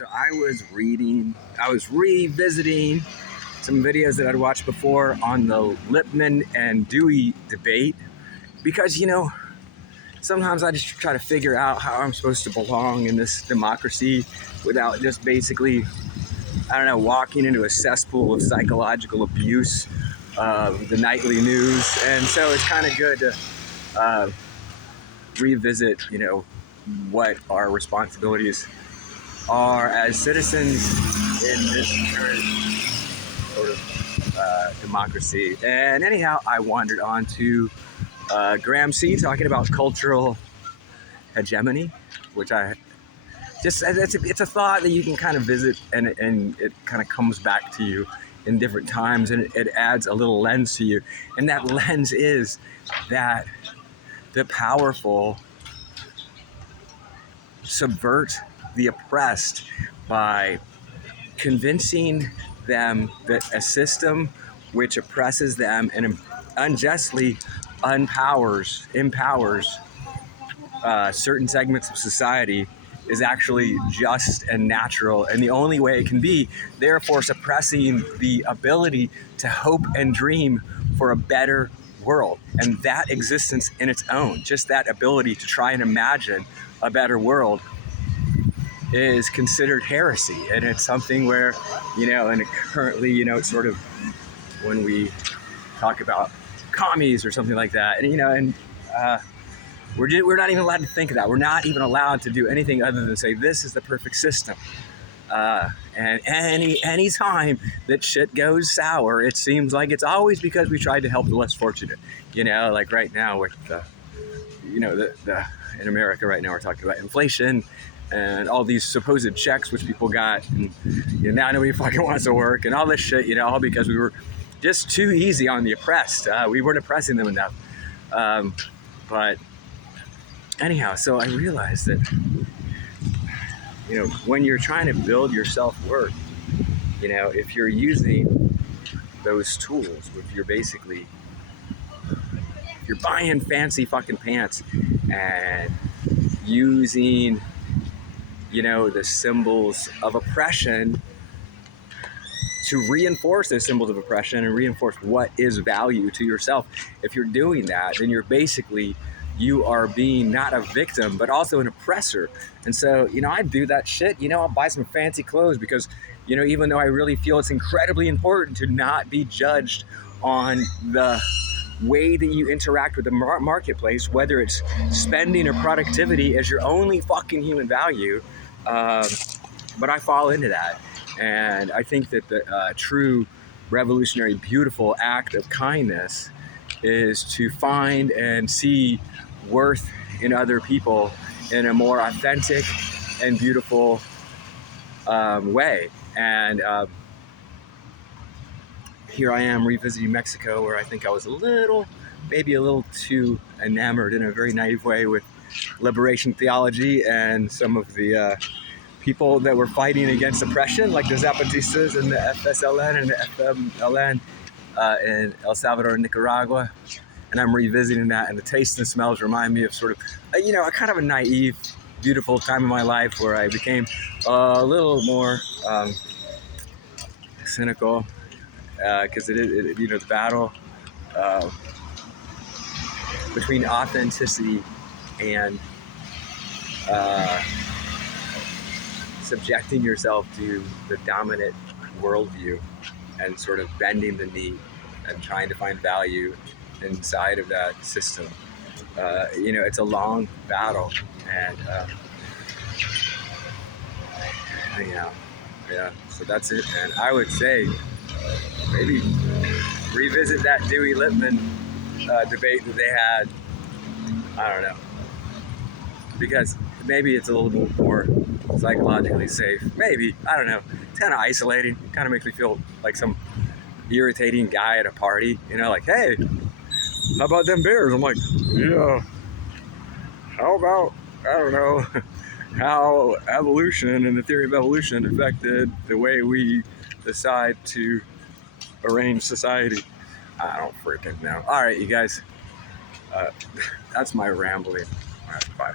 So I was revisiting some videos that I'd watched before on the Lippmann and Dewey debate because, sometimes I just try to figure out how I'm supposed to belong in this democracy without just basically, walking into a cesspool of psychological abuse, the nightly news. And so it's kind of good to revisit, what our responsibilities are as citizens in this current sort of democracy. And anyhow, I wandered on to Gramsci talking about cultural hegemony, which it's a thought that you can kind of visit, and it kind of comes back to you in different times, and it adds a little lens to you. And that lens is that the powerful subvert the oppressed by convincing them that a system which oppresses them and unjustly empowers certain segments of society is actually just and natural, and the only way it can be, therefore suppressing the ability to hope and dream for a better world. And that existence in its own, just that ability to try and imagine a better world, is considered heresy. And it's something where, and currently, it's sort of when we talk about commies or something like that, and we're not even allowed to think of that. We're not even allowed to do anything other than say this is the perfect system. And any time that shit goes sour, it seems like it's always because we tried to help the less fortunate. Like right now with in America right now we're talking about inflation and all these supposed checks which people got, and now nobody fucking wants to work and all this shit. All because we were just too easy on the oppressed. We weren't oppressing them enough. But anyhow, so I realized that, when you're trying to build your self-worth, if you're using those tools, if you're buying fancy fucking pants and using, the symbols of oppression to reinforce those symbols of oppression and reinforce what is value to yourself, if you're doing that, then you are being not a victim, but also an oppressor. And so, I do that shit. I'll buy some fancy clothes because, even though I really feel it's incredibly important to not be judged on the way that you interact with the marketplace, whether it's spending or productivity as your only fucking human value. But I fall into that. And I think that the true revolutionary, beautiful act of kindness is to find and see worth in other people in a more authentic and beautiful way. And here I am revisiting Mexico, where I think I was maybe a little too enamored in a very naive way with liberation theology and some of the people that were fighting against oppression, like the Zapatistas and the FSLN and the FMLN in El Salvador and Nicaragua. And I'm revisiting that, and the tastes and smells remind me of sort of, a kind of a naive, beautiful time in my life where I became a little more cynical, because the battle between authenticity and subjecting yourself to the dominant worldview and sort of bending the knee and trying to find value inside of that system. It's a long battle, and so that's it. And I would say maybe revisit that Dewey Lippmann debate that they had. I don't know, because maybe it's a little bit more psychologically safe. Maybe, I don't know. It's kind of isolating. It kind of makes me feel like some irritating guy at a party. Like, hey, how about them bears? I'm like, yeah. How about, I don't know, how evolution and the theory of evolution affected the way we decide to arrange society? I don't freaking know. All right, you guys. That's my rambling. All right, bye.